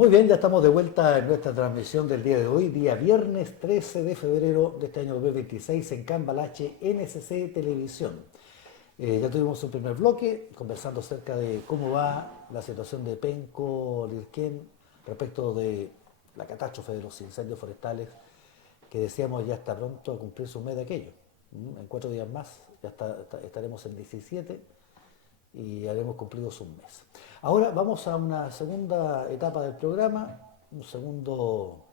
Muy bien, ya estamos de vuelta en nuestra transmisión del día de hoy, día viernes 13 de febrero de este año 2026 en Cambalache NSC Televisión. Ya tuvimos un primer bloque conversando acerca de cómo va la situación de Penco, Lirquén, respecto de la catástrofe de los incendios forestales, que decíamos ya está pronto a cumplirse un mes de aquello. En 4 días más ya estaremos en 17 y habremos cumplido un mes. Ahora vamos a una segunda etapa del programa, un segundo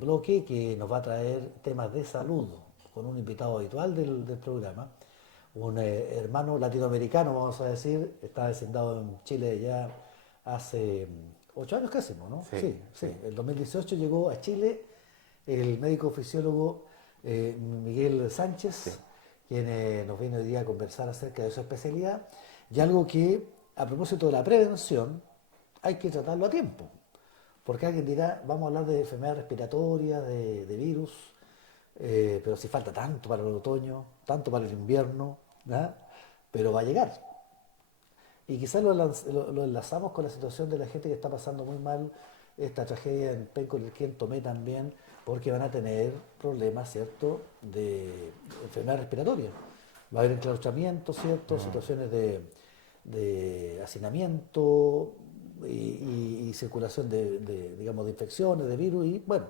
bloque que nos va a traer temas de salud con un invitado habitual del programa, un hermano latinoamericano, vamos a decir, está descendado en Chile ya hace 8 años casi, ¿no? Sí, Sí, sí, sí. el 2018 llegó a Chile el médico fisiólogo Miguel Sí, Sánchez, quien nos viene hoy día a conversar acerca de su especialidad, y algo que, a propósito de la prevención, hay que tratarlo a tiempo. Porque alguien dirá, vamos a hablar de enfermedades respiratorias, de virus, pero si falta tanto para el otoño, tanto para el invierno, ¿ah? Pero va a llegar. Y quizás lo enlazamos con la situación de la gente que está pasando muy mal esta tragedia en Penco Lirquén, Tomé también, porque van a tener problemas, ¿cierto?, de enfermedad respiratoria. Va a haber enclaustramiento, ¿cierto?, situaciones de hacinamiento y circulación digamos, de infecciones, de virus, y bueno,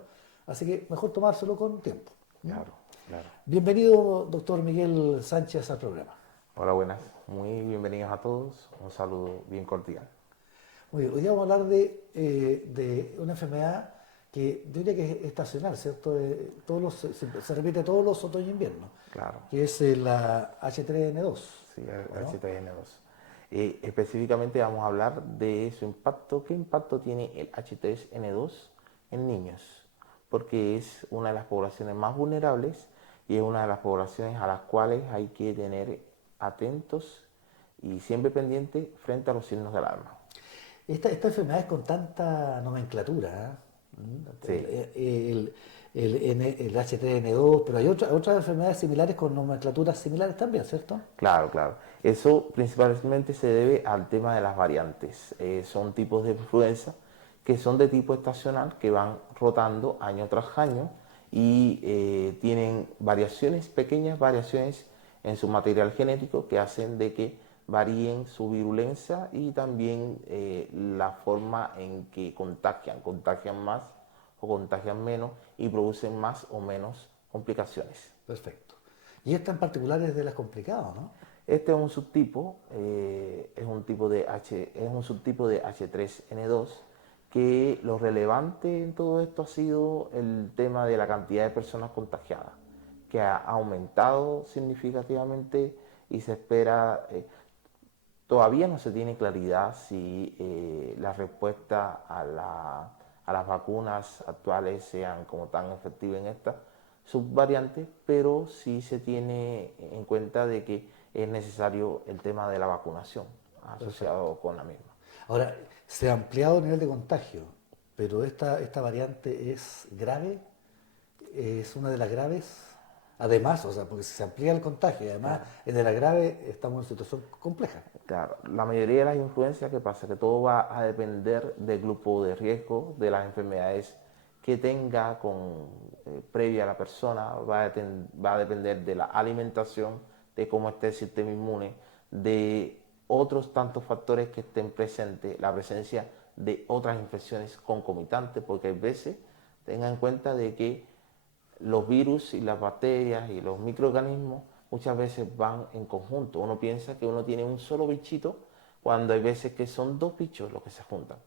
así que mejor tomárselo con tiempo. claro, claro. Bienvenido, doctor Miguel Sánchez, al programa. Hola, buenas. Muy bienvenidos a todos. Un saludo bien cordial. Muy bien, hoy día vamos a hablar de una enfermedad que yo diría que es estacional, ¿cierto? Se repite todos los otoño e invierno, Claro. que es la H3N2, Sí, ¿o no? H3N2. Específicamente vamos a hablar de su impacto. ¿Qué impacto tiene el H3N2 en niños? Porque es una de las poblaciones más vulnerables y es una de las poblaciones a las cuales hay que tener atentos y siempre pendientes frente a los signos de alarma. Esta enfermedad es con tanta nomenclatura, ¿eh? Sí. El H3N2, pero hay otras enfermedades similares con nomenclaturas similares también, ¿cierto? Claro, claro. Eso principalmente se debe al tema de las variantes. Son tipos de influenza que son de tipo estacional, que van rotando año tras año y tienen variaciones, pequeñas variaciones en su material genético que hacen de que varíen su virulencia y también la forma en que contagian más o contagian menos y producen más o menos complicaciones. Perfecto. Y esta en particular es de las complicadas, ¿no? Este es un subtipo, es un subtipo de H3N2 que lo relevante en todo esto ha sido el tema de la cantidad de personas contagiadas, que ha aumentado significativamente y se espera, todavía no se tiene claridad si la respuesta a las vacunas actuales sean como tan efectivas en esta subvariante, pero sí se tiene en cuenta de que es necesario el tema de la vacunación Perfecto. asociado con la misma. Ahora, se ha ampliado el nivel de contagio, pero esta variante es grave, es una de las graves. Además, o sea, porque si se amplía el contagio y además Claro. es de la grave, estamos en una situación compleja. Claro, la mayoría de las influencias, ¿qué pasa? Que todo va a depender del grupo de riesgo, de las enfermedades que tenga previa a la persona, va a depender de la alimentación, de cómo esté el sistema inmune, de otros tantos factores que estén presentes, la presencia de otras infecciones concomitantes, porque a veces tengan en cuenta de que los virus y las bacterias y los microorganismos muchas veces van en conjunto. Uno piensa que uno tiene un solo bichito cuando hay veces que son dos bichos los que se juntan.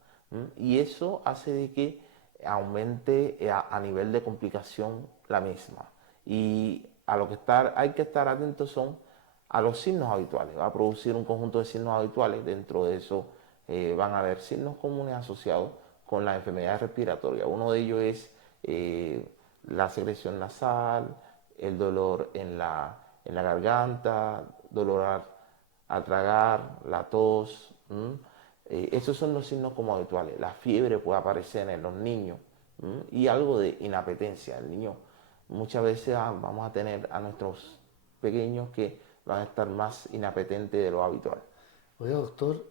Y eso hace de que aumente a nivel de complicación la misma. Y a lo que hay que estar atentos son a los signos habituales. Va a producir un conjunto de signos habituales. Dentro de eso van a haber signos comunes asociados con las enfermedades respiratorias. Uno de ellos es la secreción nasal, el dolor en la garganta, dolor al tragar, la tos. Esos son los signos como habituales. La fiebre puede aparecer en los niños y algo de inapetencia. El niño muchas veces vamos a tener a nuestros pequeños que van a estar más inapetentes de lo habitual. Oiga, doctor,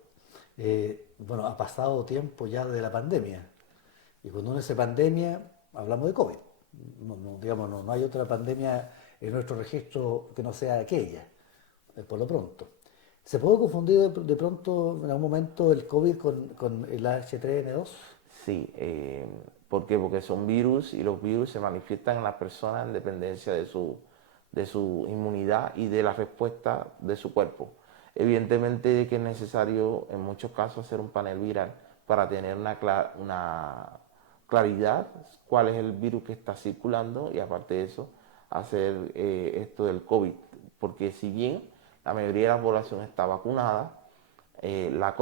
Bueno, ha pasado tiempo ya de la pandemia. Y cuando uno dice pandemia, hablamos de COVID. Digamos, no hay otra pandemia en nuestro registro que no sea aquella, por lo pronto. ¿Se puede confundir de pronto en algún momento el COVID con el H3N2? Sí, ¿por qué? Porque son virus y los virus se manifiestan en las personas en dependencia de su inmunidad y de la respuesta de su cuerpo. Evidentemente que es necesario en muchos casos hacer un panel viral para tener una claridad cuál es el virus que está circulando y aparte de eso hacer esto del COVID. Porque si bien la mayoría de la población está vacunada, la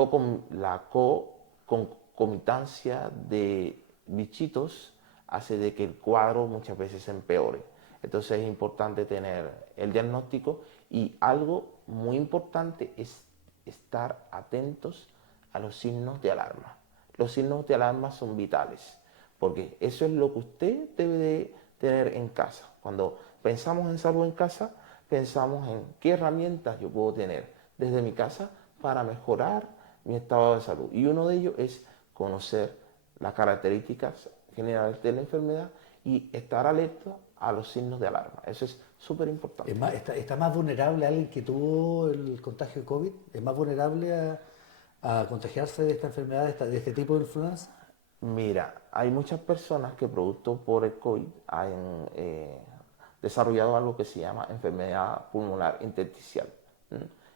concomitancia de bichitos hace de que el cuadro muchas veces se empeore. Entonces es importante tener el diagnóstico y algo muy importante es estar atentos a los signos de alarma. Los signos de alarma son vitales porque eso es lo que usted debe de tener en casa. Cuando pensamos en salud en casa, pensamos en qué herramientas yo puedo tener desde mi casa para mejorar mi estado de salud. Y uno de ellos es conocer las características generales de la enfermedad y estar alerta a los signos de alarma. Eso es súper importante. ¿Está más vulnerable alguien que tuvo el contagio de COVID? ¿Es más vulnerable a contagiarse de esta enfermedad, de este tipo de influenza? Mira, hay muchas personas que producto por el COVID han desarrollado algo que se llama enfermedad pulmonar intersticial.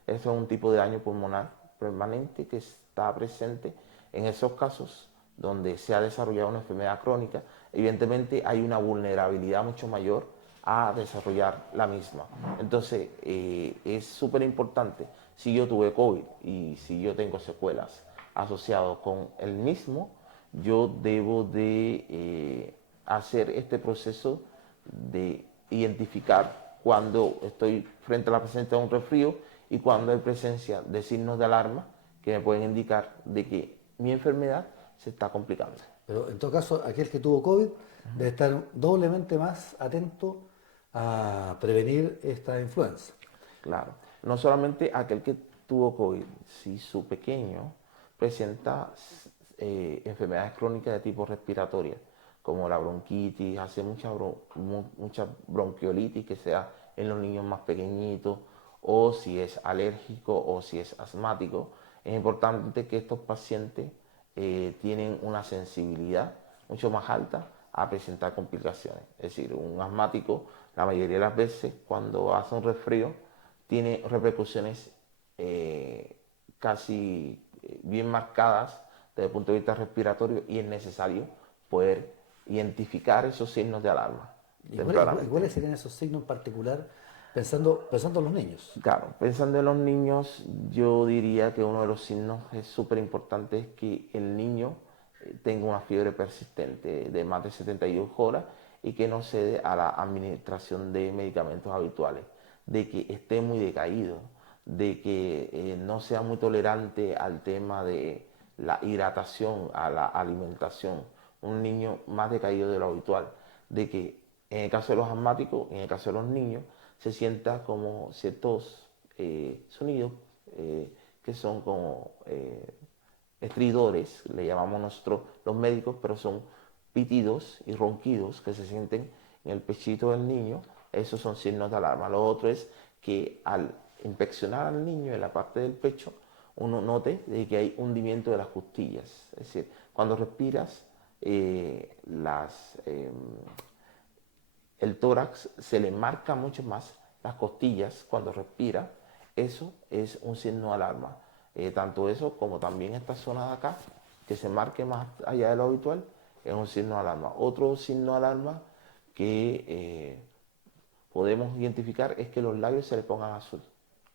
Eso es un tipo de daño pulmonar permanente que está presente en esos casos donde se ha desarrollado una enfermedad crónica. Evidentemente hay una vulnerabilidad mucho mayor a desarrollar la misma. Entonces es súper importante, si yo tuve COVID y si yo tengo secuelas asociadas con el mismo, yo debo de hacer este proceso de identificar cuando estoy frente a la presencia de un resfrío y cuando hay presencia de signos de alarma que me pueden indicar de que mi enfermedad se está complicando. Pero en todo caso, aquel que tuvo COVID debe estar doblemente más atento a prevenir esta influenza. Claro, no solamente aquel que tuvo COVID, si su pequeño presenta enfermedades crónicas de tipo respiratoria, como la bronquitis, hace mucha bronquiolitis que sea en los niños más pequeñitos, o si es alérgico o si es asmático, es importante que estos pacientes tienen una sensibilidad mucho más alta a presentar complicaciones. Es decir, un asmático, la mayoría de las veces, cuando hace un resfrío, tiene repercusiones casi bien marcadas desde el punto de vista respiratorio y es necesario poder identificar esos signos de alarma ¿Y cuáles serían esos signos en particular pensando en los niños? Claro, pensando en los niños, yo diría que uno de los signos es súper importante es que el niño tenga una fiebre persistente de más de 72 horas y que no cede a la administración de medicamentos habituales, de que esté muy decaído, de que no sea muy tolerante al tema de la hidratación, a la alimentación, un niño más decaído de lo habitual, de que en el caso de los asmáticos, en el caso de los niños, se sienta como ciertos sonidos que son como estridores, le llamamos nosotros los médicos, pero son pitidos y ronquidos que se sienten en el pechito del niño. Esos son signos de alarma. Lo otro es que al inspeccionar al niño en la parte del pecho, uno note de que hay hundimiento de las costillas. Es decir, cuando respiras, el tórax se le marca mucho más las costillas cuando respira. Eso es un signo de alarma. Tanto eso como también esta zona de acá, que se marque más allá de lo habitual, es un signo de alarma. Otro signo de alarma que podemos identificar es que los labios se le pongan azul.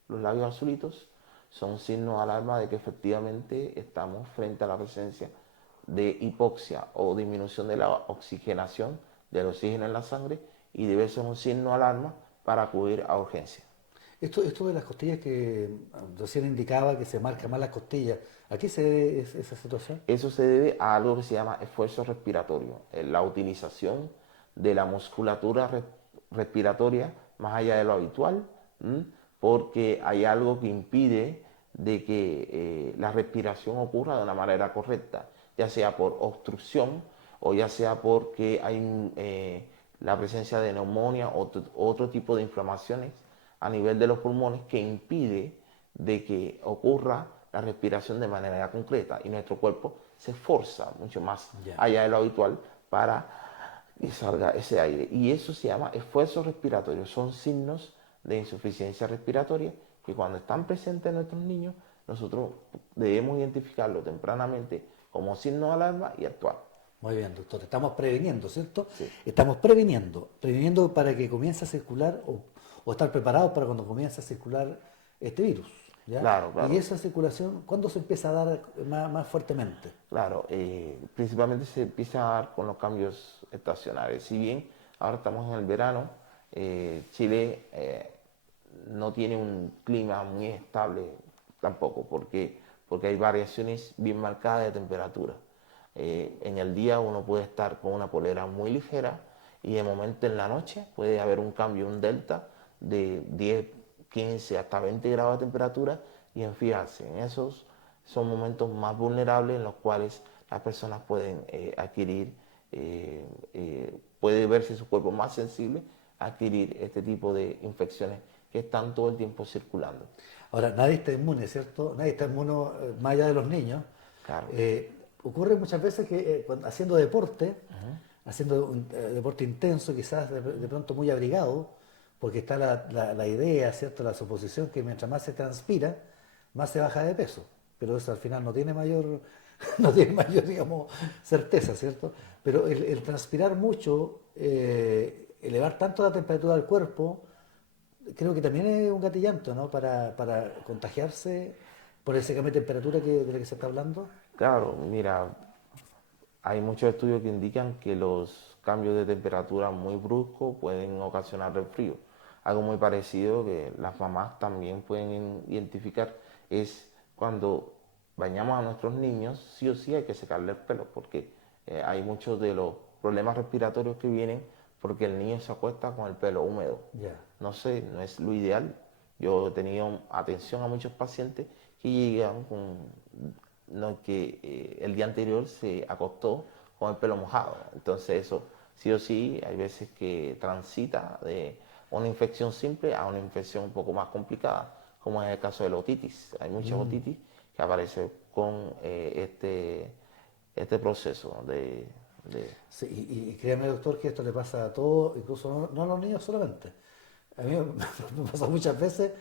Los labios azulitos son un signo de alarma de que efectivamente estamos frente a la presencia de hipoxia o disminución de la oxigenación del oxígeno en la sangre y debe ser un signo de alarma para acudir a urgencia. Esto de las costillas que recién indicaba que se marca más las costillas, ¿a qué se debe esa situación? Eso se debe a algo que se llama esfuerzo respiratorio, la utilización de la musculatura respiratoria más allá de lo habitual, porque hay algo que impide de que la respiración ocurra de una manera correcta, ya sea por obstrucción o ya sea porque hay la presencia de neumonía o otro tipo de inflamaciones a nivel de los pulmones que impide de que ocurra la respiración de manera concreta y nuestro cuerpo se esfuerza mucho más Ya. allá de lo habitual para que salga ese aire. Y eso se llama esfuerzo respiratorio. Son signos de insuficiencia respiratoria que cuando están presentes en nuestros niños, nosotros debemos identificarlo tempranamente como signo de alarma y actuar. Muy bien, doctor. Estamos previniendo, ¿cierto? Sí, Estamos previniendo para que comience a circular o estar preparados para cuando comience a circular este virus, ¿ya? claro, Y claro. esa circulación, ¿cuándo se empieza a dar más fuertemente? Claro, principalmente se empieza a dar con los cambios estacionales. Si bien ahora estamos en el verano, Chile no tiene un clima muy estable tampoco, porque hay variaciones bien marcadas de temperatura. En el día uno puede estar con una polera muy ligera y de momento en la noche puede haber un cambio, un delta de 10, 15 hasta 20 grados de temperatura y enfriarse. En esos son momentos más vulnerables en los cuales las personas pueden adquirir, puede verse su cuerpo más sensible a adquirir este tipo de infecciones que están todo el tiempo circulando. Ahora, nadie está inmune, ¿cierto? Nadie está inmune más allá de los niños. Claro. Ocurre muchas veces que haciendo deporte, haciendo un deporte intenso, quizás de pronto muy abrigado, porque está la idea, ¿cierto? La suposición que mientras más se transpira, más se baja de peso. Pero eso al final no tiene mayor, no tiene mayor, digamos, certeza, ¿cierto? Pero el transpirar mucho, elevar tanto la temperatura del cuerpo, creo que también es un gatillante, ¿no? Para contagiarse por ese cambio de temperatura de la que se está hablando. Claro, mira, hay muchos estudios que indican que los cambios de temperatura muy bruscos pueden ocasionar resfrío. Algo muy parecido que las mamás también pueden identificar es cuando bañamos a nuestros niños, sí o sí hay que secarle el pelo, porque hay muchos de los problemas respiratorios que vienen porque el niño se acuesta con el pelo húmedo. Ya. No sé, no es lo ideal. Yo he tenido atención a muchos pacientes que llegan con no, que el día anterior se acostó con el pelo mojado. Entonces eso sí o sí hay veces que transita de una infección simple a una infección un poco más complicada, como es el caso de la otitis. Hay mucha otitis que aparece con este proceso de Sí, y créame, doctor, que esto le pasa a todos, incluso no a los niños solamente. A mí me pasa muchas veces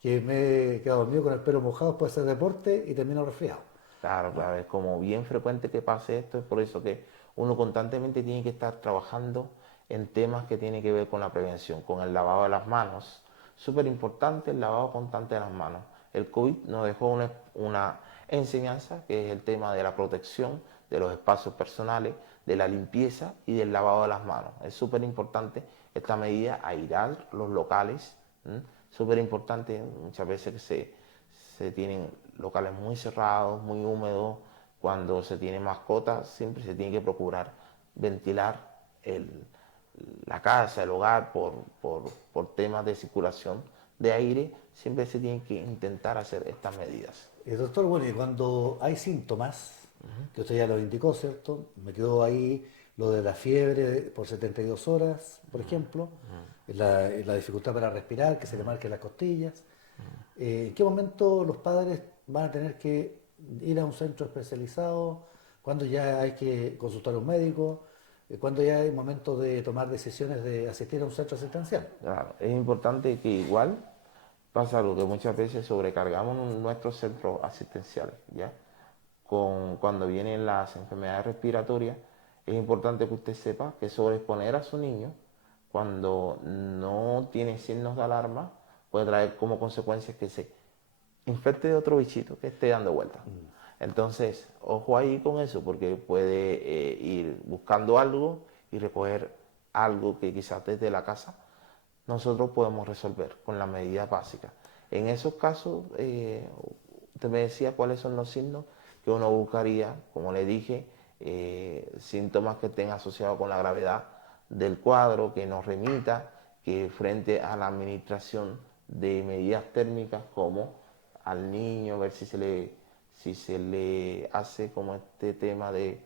que me he quedado dormido con el pelo mojado después de hacer deporte y termino resfriado. Claro, ¿No? claro, es como bien frecuente que pase esto, es por eso que uno constantemente tiene que estar trabajando en temas que tienen que ver con la prevención, con el lavado de las manos. Súper importante el lavado constante de las manos. El COVID nos dejó una enseñanza que es el tema de la protección de los espacios personales, de la limpieza y del lavado de las manos. Es súper importante esta medida, airar los locales, súper importante, muchas veces que se tienen locales muy cerrados, muy húmedos. Cuando se tiene mascotas, siempre se tiene que procurar ventilar la casa, el hogar, por temas de circulación de aire. Siempre se tienen que intentar hacer estas medidas. Doctor, bueno, y cuando hay síntomas, que usted ya lo indicó, ¿cierto? Me quedó ahí lo de la fiebre por 72 horas, por ejemplo, la dificultad para respirar, que se le marquen las costillas. ¿En qué momento los padres van a tener que ir a un centro especializado? ¿Cuándo ya hay que consultar a un médico? ¿Cuándo ya hay momento de tomar decisiones de asistir a un centro asistencial? Claro, es importante que igual pasa algo que muchas veces sobrecargamos nuestros centros asistenciales, ¿ya? Cuando vienen las enfermedades respiratorias, es importante que usted sepa que sobreexponer a su niño cuando no tiene signos de alarma puede traer como consecuencia que se infecte de otro bichito que esté dando vuelta. Entonces, ojo ahí con eso, porque puede ir buscando algo y recoger algo que quizás desde la casa nosotros podemos resolver con las medidas básicas. En esos casos, usted me decía cuáles son los signos que uno buscaría, como le dije, síntomas que estén asociados con la gravedad del cuadro, que nos remita que frente a la administración de medidas térmicas como al niño, ver si se le hace como este tema de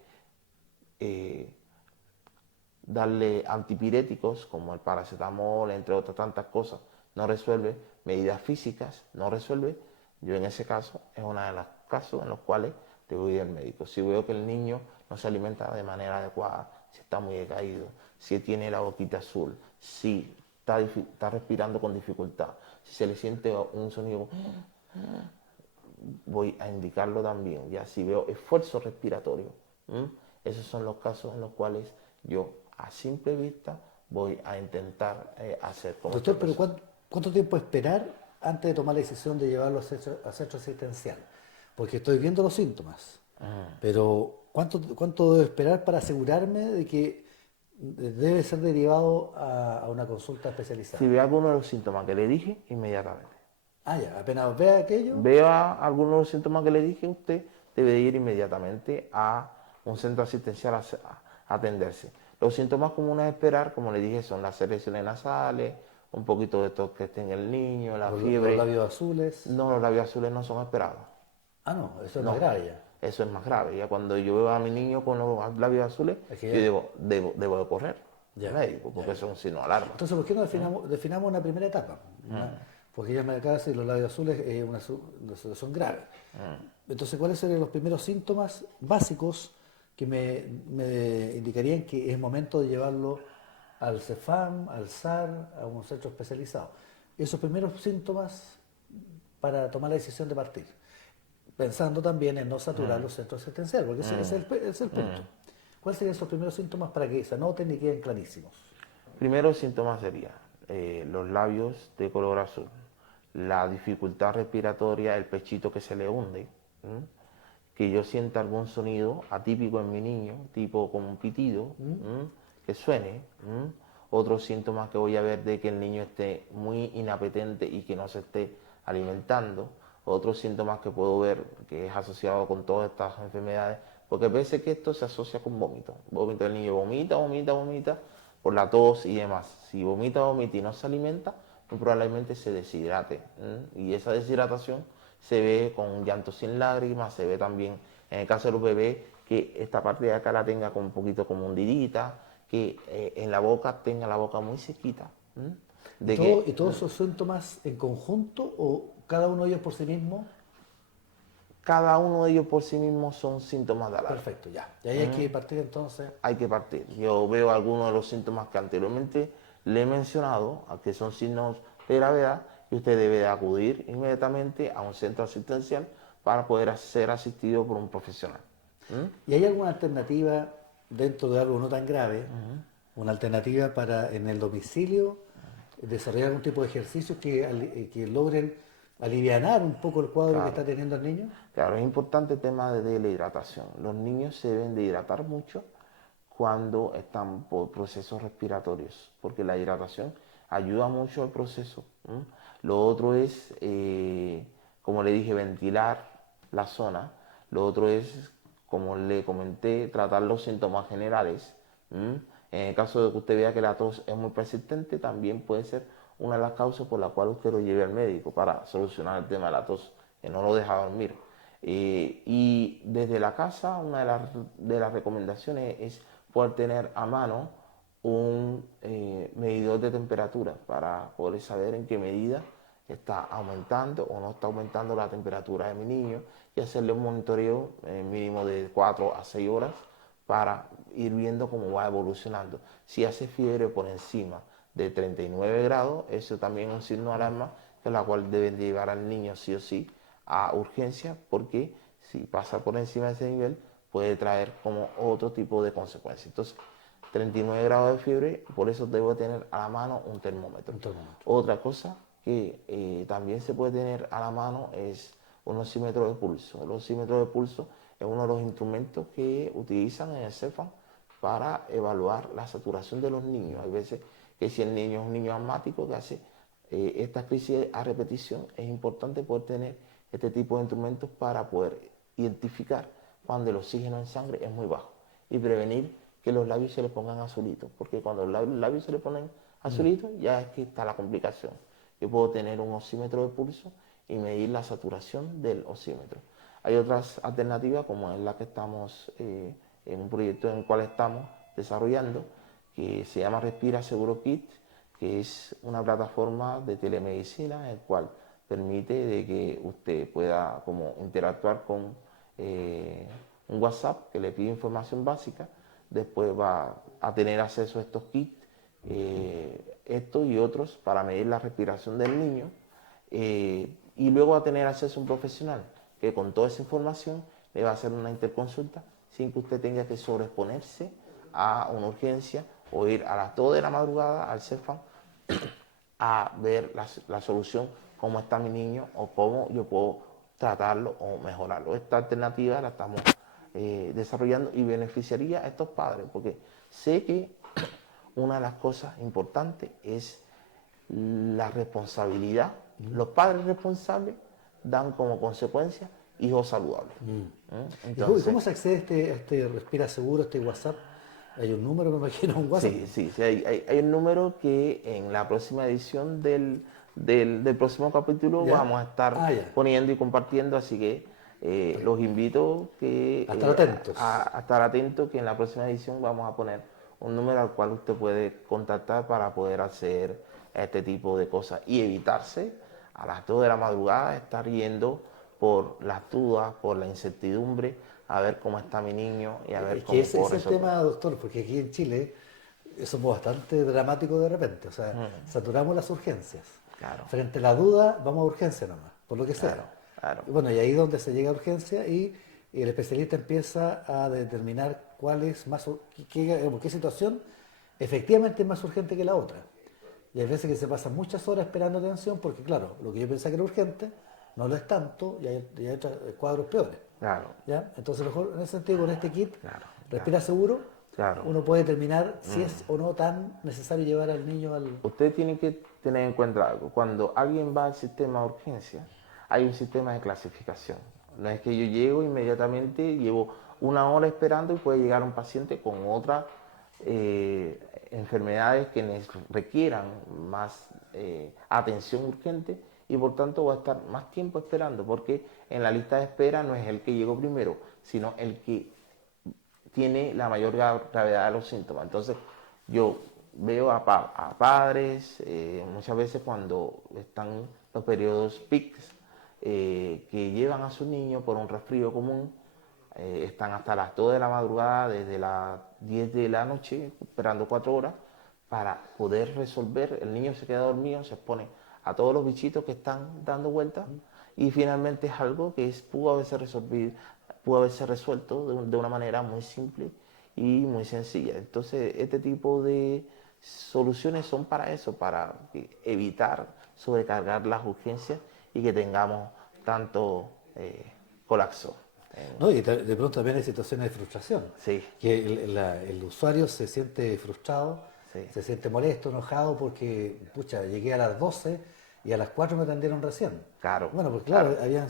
darle antipiréticos como el paracetamol, entre otras tantas cosas, no resuelve, medidas físicas, no resuelve. Yo en ese caso es uno de los casos en los cuales debo ir al médico. Si veo que el niño no se alimenta de manera adecuada, si está muy decaído, si tiene la boquita azul, si está respirando con dificultad, si se le siente un sonido, voy a indicarlo también. Ya si veo esfuerzo respiratorio, esos son los casos en los cuales yo a simple vista voy a intentar hacer como Doctor, pero ¿cuánto tiempo esperar antes de tomar la decisión de llevarlo a centro asistencial? Porque estoy viendo los síntomas, pero ¿cuánto debo esperar para asegurarme de que debe ser derivado a una consulta especializada? Si veo alguno de los síntomas que le dije, inmediatamente. Ah, ya, apenas vea aquello. Vea alguno de los síntomas que le dije, usted debe ir inmediatamente a un centro asistencial a atenderse. Los síntomas comunes a esperar, como le dije, son las secreciones nasales, un poquito de tos que esté en el niño, la fiebre. Los labios azules. No, los labios azules no son esperados. Ah, no, eso es No, más grave ya. eso es más grave. Ya cuando yo veo a mi niño con los labios azules, Es que yo ya. debo de correr Ya, al médico, porque ya. eso es un signo de alarma. Entonces, ¿por qué no definamos una primera etapa? Porque ella me acaba de decir los labios azules es una situación grave. Entonces, ¿cuáles serían los primeros síntomas básicos que me indicarían que es momento de llevarlo al CEFAM, al SAR, a un centro especializado? Esos primeros síntomas para tomar la decisión de partir. Pensando también en no saturar los centros asistenciales, porque ese es el punto. ¿Cuáles serían esos primeros síntomas para que se anoten y queden clarísimos? Primeros síntomas serían los labios de color azul, la dificultad respiratoria, el pechito que se le hunde, que yo sienta algún sonido atípico en mi niño, tipo como un pitido, que suene. Otros síntomas que voy a ver de que el niño esté muy inapetente y que no se esté alimentando. Otros síntomas que puedo ver que es asociado con todas estas enfermedades, porque parece que esto se asocia con vómito. Vómito, el niño vomita por la tos y demás. Si vomita y no se alimenta, muy probablemente se deshidrate. Y esa deshidratación se ve con llanto sin lágrimas, se ve también en el caso de los bebés que esta parte de acá la tenga con un poquito como hundidita, que en la boca tenga la boca muy sequita. ¿Y todos esos síntomas en conjunto o cada uno de ellos por sí mismo? Cada uno de ellos por sí mismo son síntomas de alarma. Perfecto, ya. Y ahí hay que partir entonces. Hay que partir. Yo veo algunos de los síntomas que anteriormente le he mencionado, que son signos de gravedad, y usted debe de acudir inmediatamente a un centro asistencial para poder ser asistido por un profesional. ¿Y hay alguna alternativa dentro de algo no tan grave? Una alternativa para en el domicilio desarrollar algún tipo de ejercicios que logren alivianar un poco el cuadro que está teniendo el niño? Claro, es importante el tema de la hidratación. Los niños se deben de hidratar mucho cuando están por procesos respiratorios, porque la hidratación ayuda mucho al proceso. Lo otro es, como le dije, ventilar la zona. Lo otro es, como le comenté, tratar los síntomas generales. En el caso de que usted vea que la tos es muy persistente, también puede ser una de las causas por la cual usted lo lleve al médico para solucionar el tema de la tos, que no lo deja dormir. Y desde la casa, una de las recomendaciones es poder tener a mano un medidor de temperatura para poder saber en qué medida está aumentando o no está aumentando la temperatura de mi niño y hacerle un monitoreo mínimo de 4 a 6 horas para ir viendo cómo va evolucionando. Si hace fiebre por encima de 39 grados, eso también es un signo de alarma, que la cual deben llevar al niño sí o sí a urgencia, porque si pasa por encima de ese nivel puede traer como otro tipo de consecuencias. Entonces, 39 grados de fiebre, por eso debo tener a la mano un termómetro. Otra cosa que también se puede tener a la mano es un osímetro de pulso. El osímetro de pulso es uno de los instrumentos que utilizan en el CEFAM para evaluar la saturación de los niños. Hay veces que si el niño es un niño asmático que hace esta crisis a repetición, es importante poder tener este tipo de instrumentos para poder identificar cuando el oxígeno en sangre es muy bajo y prevenir que los labios se le pongan azulitos, porque cuando los labios se le ponen azulitos ya es que está la complicación. Yo puedo tener un osímetro de pulso y medir la saturación del oxímetro. Hay otras alternativas como es la que estamos en un proyecto en el cual estamos desarrollando, que se llama Respira Seguro Kit, que es una plataforma de telemedicina en el cual permite de que usted pueda como interactuar con un WhatsApp que le pide información básica, después va a tener acceso a estos kits, estos y otros para medir la respiración del niño, y luego va a tener acceso a un profesional que con toda esa información le va a hacer una interconsulta sin que usted tenga que sobreexponerse a una urgencia o ir a las 2 de la madrugada al CEFAM a ver la solución, cómo está mi niño o cómo yo puedo tratarlo o mejorarlo. Esta alternativa la estamos desarrollando y beneficiaría a estos padres, porque sé que una de las cosas importantes es la responsabilidad. Los padres responsables dan como consecuencia hijos saludables. ¿Y cómo se accede a este Respira Seguro, este WhatsApp? ¿Hay un número, me imagino, un WhatsApp? Sí, hay un número que en la próxima edición del próximo capítulo ¿Ya? vamos a estar Ya. poniendo y compartiendo, así que los invito A estar atentos. a estar atentos, que en la próxima edición vamos a poner un número al cual usted puede contactar para poder hacer este tipo de cosas y evitarse a las 2 de la madrugada estar yendo por las dudas, por la incertidumbre, a ver cómo está mi niño y a ver Es que cómo ese puedo es el resolver. tema, doctor, porque aquí en Chile somos bastante dramáticos de repente, o sea, saturamos las urgencias. Claro, Frente a la duda, vamos a urgencia nomás, por lo que sea. claro, claro. Y bueno, y ahí es donde se llega a urgencia y el especialista empieza a determinar cuál es más, qué situación efectivamente es más urgente que la otra. Y hay veces que se pasan muchas horas esperando atención porque, claro, lo que yo pensaba que era urgente no lo es tanto y hay otros cuadros peores. Claro, ¿Ya? Entonces, mejor en ese sentido, con este kit, claro, Respira Seguro, claro. uno puede determinar si es o no tan necesario llevar al niño al... Usted tiene que tener en cuenta algo. Cuando alguien va al sistema de urgencia, hay un sistema de clasificación. No es que yo llego inmediatamente, llevo 1 hora esperando y puede llegar un paciente con otras enfermedades que requieran más atención urgente y por tanto va a estar más tiempo esperando, porque en la lista de espera no es el que llegó primero, sino el que tiene la mayor gravedad de los síntomas. Entonces, yo veo a padres, muchas veces cuando están los periodos PICS, que llevan a su niño por un resfrío común, están hasta las 2 de la madrugada, desde las 10 de la noche, esperando 4 horas, para poder resolver. El niño se queda dormido, se expone a todos los bichitos que están dando vueltas y finalmente es algo que pudo haberse resuelto de una manera muy simple y muy sencilla. Entonces, este tipo de soluciones son para eso, para evitar sobrecargar las urgencias y que tengamos tanto colapso. No, y de pronto también hay situaciones de frustración, Sí, que el usuario se siente frustrado, sí, se siente molesto, enojado porque, pucha, llegué a las 12 y a las 4 me atendieron recién. claro, Bueno, pues claro, claro, habían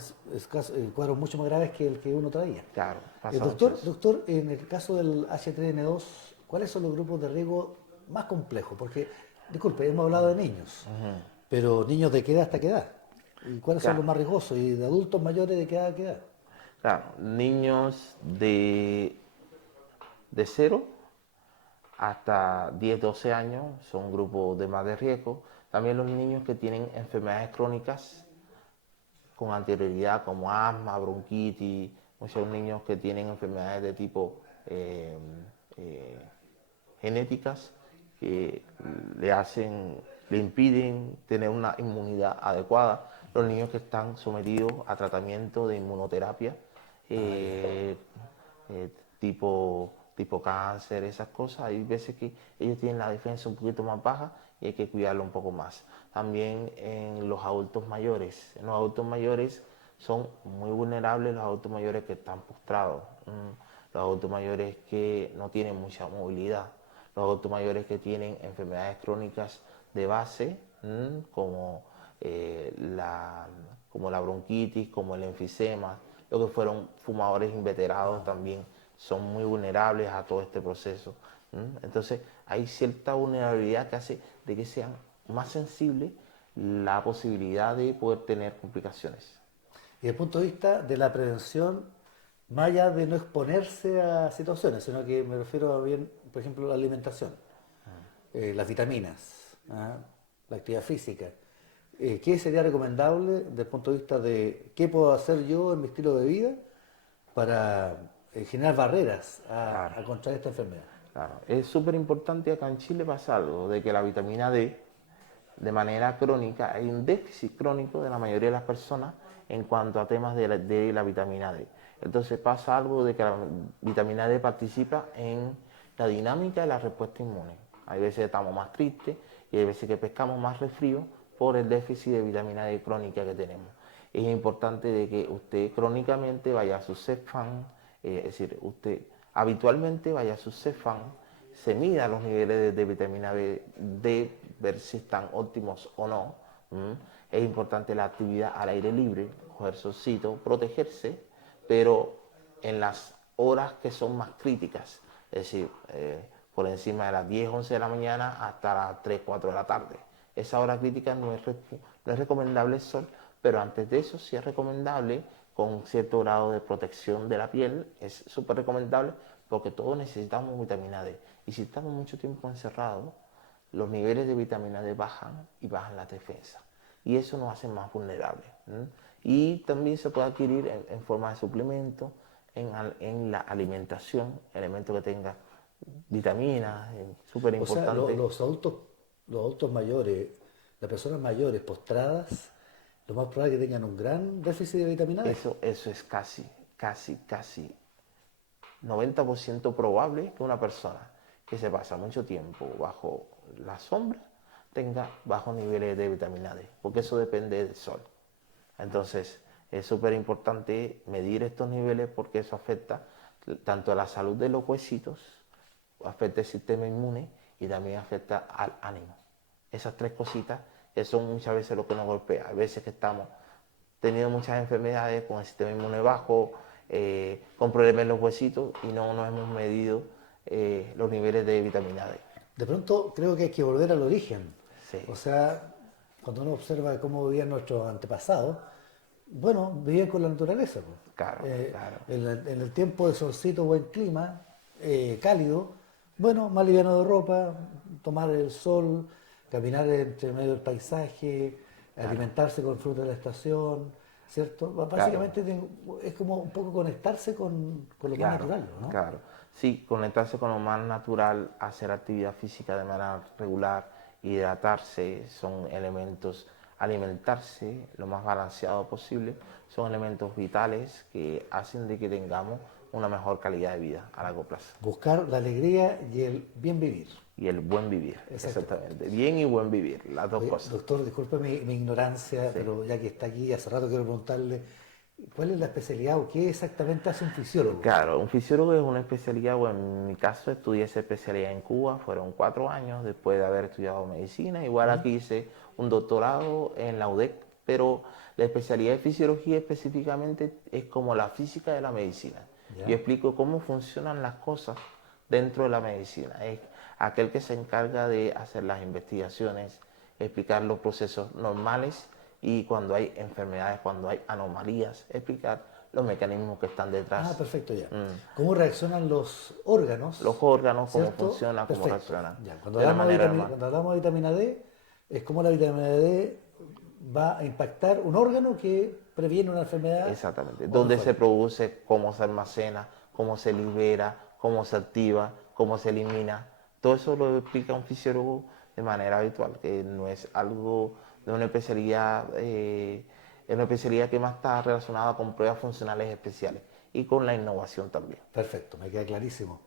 cuadros mucho más graves que el que uno traía. claro, pasa mucho Doctor, eso. doctor, en el caso del H3N2, ¿cuáles son los grupos de riesgo más complejos? Porque, disculpe, hemos hablado de niños, pero niños de qué edad hasta qué edad. ¿Y cuáles son Claro, los más riesgosos? ¿Y de adultos mayores de qué edad a qué edad? claro, niños de 0 hasta 10, 12 años son grupos de más de riesgo. También los niños que tienen enfermedades crónicas con anterioridad como asma, bronquitis, muchos niños que tienen enfermedades de tipo eh, genéticas que le impiden tener una inmunidad adecuada. Los niños que están sometidos a tratamiento de inmunoterapia, eh, eh, tipo cáncer, esas cosas, hay veces que ellos tienen la defensa un poquito más baja y hay que cuidarlo un poco más. También en los adultos mayores. En los adultos mayores son muy vulnerables los adultos mayores que están postrados, los adultos mayores que no tienen mucha movilidad, los adultos mayores que tienen enfermedades crónicas de base, como la bronquitis, como el enfisema, los que fueron fumadores inveterados también son muy vulnerables a todo este proceso. Entonces hay cierta vulnerabilidad que hace de que sean más sensibles la posibilidad de poder tener complicaciones. Y desde el punto de vista de la prevención, más allá de no exponerse a situaciones, sino que me refiero a bien, por ejemplo, la alimentación, las vitaminas, ¿ah? La actividad física. ¿Qué sería recomendable desde el punto de vista de qué puedo hacer yo en mi estilo de vida para generar barreras Claro, a contraer esta enfermedad? claro. Es súper importante, acá en Chile pasa algo, de que la vitamina D, de manera crónica, hay un déficit crónico de la mayoría de las personas en cuanto a temas de la vitamina D. Entonces pasa algo de que la vitamina D participa en la dinámica de la respuesta inmune. Hay veces que estamos más tristes y hay veces que pescamos más resfrío por el déficit de vitamina D crónica que tenemos. Es importante de que usted crónicamente vaya a su CEFAM, es decir, usted habitualmente vaya a su CEFAM, se mida los niveles de vitamina D, ver si están óptimos o no. Es importante la actividad al aire libre, coger solcito, protegerse, pero en las horas que son más críticas, es decir, por encima de las 10, 11 de la mañana hasta las 3, 4 de la tarde. Esa hora crítica no es recomendable el sol, pero antes de eso sí es recomendable con cierto grado de protección de la piel, es súper recomendable porque todos necesitamos vitamina D. Y si estamos mucho tiempo encerrados, los niveles de vitamina D bajan y bajan la defensa. Y eso nos hace más vulnerables. Y también se puede adquirir en forma de suplemento, en la alimentación, elementos que tengan vitaminas, súper O sea, importante. los adultos mayores, las personas mayores postradas, lo más probable es que tengan un gran déficit de vitamina D. Eso es casi 90% probable que una persona que se pasa mucho tiempo bajo la sombra tenga bajos niveles de vitamina D, porque eso depende del sol. Entonces, es súper importante medir estos niveles porque eso afecta tanto a la salud de los huesitos, afecta el sistema inmune y también afecta al ánimo. Esas tres cositas que son muchas veces lo que nos golpea. Hay veces que estamos teniendo muchas enfermedades con el sistema inmune bajo, con problemas en los huesitos y no nos hemos medido los niveles de vitamina D. De pronto creo que hay que volver al origen. Sí, O sea, cuando uno observa cómo vivían nuestros antepasados, bueno, vivían con la naturaleza, pues. claro, claro. En el tiempo de solcito, buen clima, cálido, bueno, más liviano de ropa, tomar el sol, caminar entre medio del paisaje, alimentarse con fruta de la estación, ¿cierto? Claro, Básicamente es como un poco conectarse con lo más claro, natural, ¿no? claro. Sí, conectarse con lo más natural, hacer actividad física de manera regular, hidratarse, son elementos, alimentarse lo más balanceado posible, son elementos vitales que hacen de que tengamos una mejor calidad de vida a largo plazo. Buscar la alegría y el bien vivir. Y el buen vivir, Exactamente. exactamente. Bien y buen vivir, las dos Oye, cosas. doctor, disculpe mi ignorancia, Sí. pero ya que está aquí, hace rato quiero preguntarle, ¿cuál es la especialidad o qué exactamente hace un fisiólogo? Claro, un fisiólogo es una especialidad, bueno, en mi caso estudié esa especialidad en Cuba, fueron 4 años después de haber estudiado medicina, igual ¿Mm? aquí hice un doctorado en la UDEC, pero la especialidad de fisiología específicamente es como la física de la medicina. Yo ¿Ya? explico cómo funcionan las cosas dentro de la medicina, es aquel que se encarga de hacer las investigaciones, explicar los procesos normales y cuando hay enfermedades, cuando hay anomalías, explicar los mecanismos que están Ah, detrás. perfecto, ya. Mm. ¿Cómo reaccionan los Los órganos? órganos, cómo ¿Cierto? funcionan, cómo Perfecto. reaccionan Ya. de una manera normal. Cuando hablamos de vitamina D, es como la vitamina D va a impactar un órgano que previene una enfermedad Exactamente. o Dónde se mejora. produce, cómo se almacena, cómo se libera, cómo se activa, cómo se elimina. Todo eso lo explica un fisiólogo de manera habitual, que no es algo de es una especialidad que más está relacionada con pruebas funcionales especiales y con la innovación también. Perfecto, me queda clarísimo.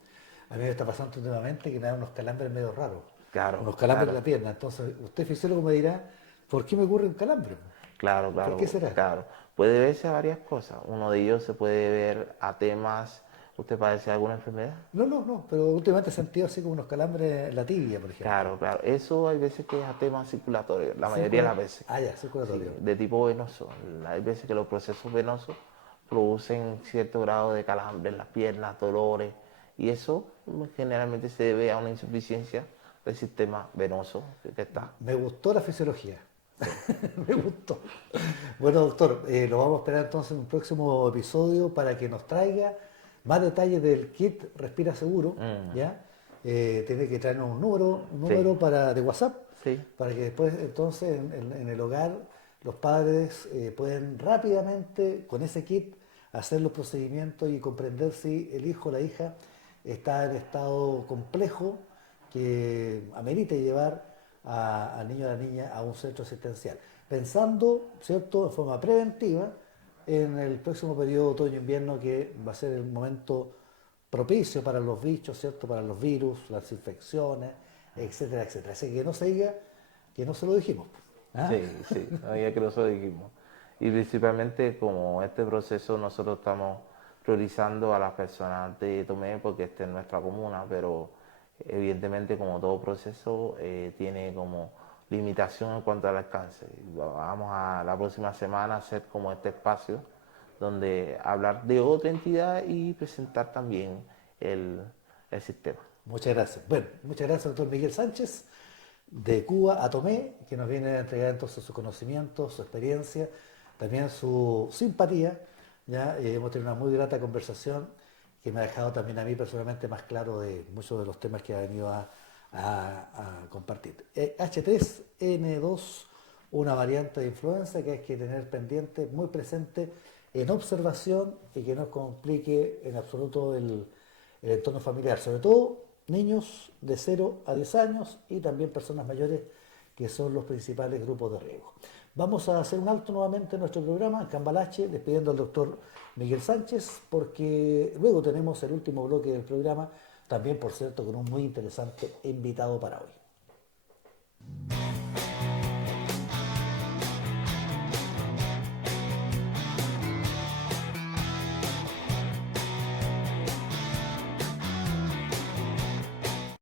A mí me está pasando últimamente que me dan unos calambres medio raros, Claro, unos calambres en claro. la pierna. Entonces, usted fisiólogo me dirá, ¿por qué me ocurre un calambre? Claro, ¿Por qué claro, será? claro. Puede verse a varias cosas. Uno de ellos se puede ver a temas. ¿Usted padece alguna enfermedad? No, pero últimamente he sentido así como unos calambres en la tibia, por ejemplo. Claro, claro. Eso hay veces que es a temas circulatorios, la mayoría de Circula... las veces. Ah, ya, Sí, circulatorio. de tipo venoso. Hay veces que los procesos venosos producen cierto grado de calambre en las piernas, dolores, y eso generalmente se debe a una insuficiencia del sistema venoso que está. Me gustó la fisiología. Me gustó. Bueno, doctor, lo vamos a esperar entonces en un próximo episodio para que nos traiga más detalles del kit Respira Seguro, Mm, ¿ya? Tiene que traernos un sí, número de WhatsApp, sí, para que después entonces en el hogar los padres pueden rápidamente con ese kit hacer los procedimientos y comprender si el hijo o la hija está en estado complejo que amerite llevar al niño o a la niña a un centro asistencial. Pensando, ¿cierto?, en forma preventiva en el próximo periodo otoño-invierno, que va a ser el momento propicio para los bichos, ¿cierto?, para los virus, las infecciones, etcétera, etcétera. Así que no se diga que no se lo dijimos. ¿Ah? sí, sí, no, ya que nosotros dijimos. Y principalmente como este proceso nosotros estamos priorizando a las personas de Tomé porque esta es nuestra comuna, pero evidentemente como todo proceso tiene como limitación en cuanto al alcance. Vamos a la próxima semana a hacer como este espacio donde hablar de otra entidad y presentar también el, el sistema. Muchas gracias. Bueno, muchas gracias, doctor Miguel Sánchez, de Cuba a Tomé, que nos viene a entregar entonces su conocimiento, su experiencia, también su simpatía. ¿Ya? Hemos tenido una muy grata conversación que me ha dejado también a mí personalmente más claro de muchos de los temas que ha venido a compartir. H3N2, una variante de influenza que hay que tener pendiente, muy presente, en observación y que no complique en absoluto el entorno familiar, sobre todo niños de 0 a 10 años y también personas mayores, que son los principales grupos de riesgo. Vamos a hacer un alto nuevamente en nuestro programa, en Cambalache, despidiendo al doctor Miguel Sánchez, porque luego tenemos el último bloque del programa, también por cierto con un muy interesante invitado para hoy.